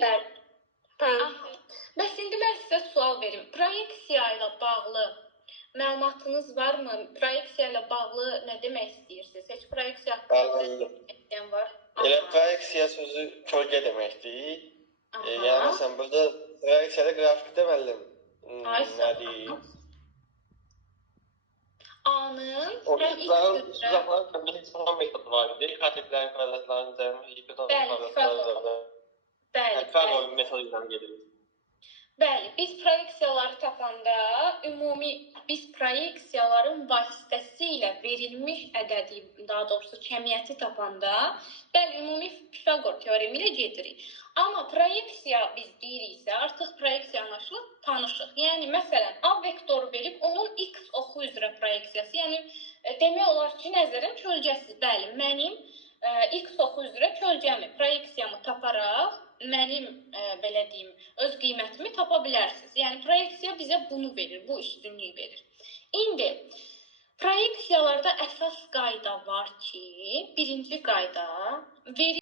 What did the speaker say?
Bəli. Aha. Bəs indi mən sizə sual verim. Proyeksiya ilə bağlı məlumatınız varmı? Proyeksiya ilə bağlı nə demək istəyirsiniz? Heç proyeksiya haqqında bilən var? Elə proyeksiya sözü kölgə deməkdir. Yəni məsələn burada proyeksiyada qrafikdə müəllim nədir? A-nın həm uzaqların hesablamaq metodu var idi. Katetlərin, kvadratların cəmi, Bəli. Fərq metodu ilə gedir. Bəli, biz proyeksiyaları tapanda ümumi biz proyeksiyaların vasitəsilə verilmiş ədədi, daha doğrusu kəmiyyəti tapanda bəli, ümumi Pifaqor teoremi ilə gedirik. Amma proyeksiya biz deyiriksə, artıq proyeksiya anlaşılıb tanışıq. Yəni məsələn, A vektoru verib onun x oxu üzrə proyeksiyası, yəni demək olar ki, nəzərən kölgəsi. Bəli, mənim x oxu üzrə kölgəmi, proyeksiyamı taparaq mənim belə deyim, öz qiymətimi tapa bilərsiniz. Yəni proyeksiya bizə bunu verir, bu üstünlüyü verir. İndi proyeksiyalarda əsas qayda var ki, birinci qayda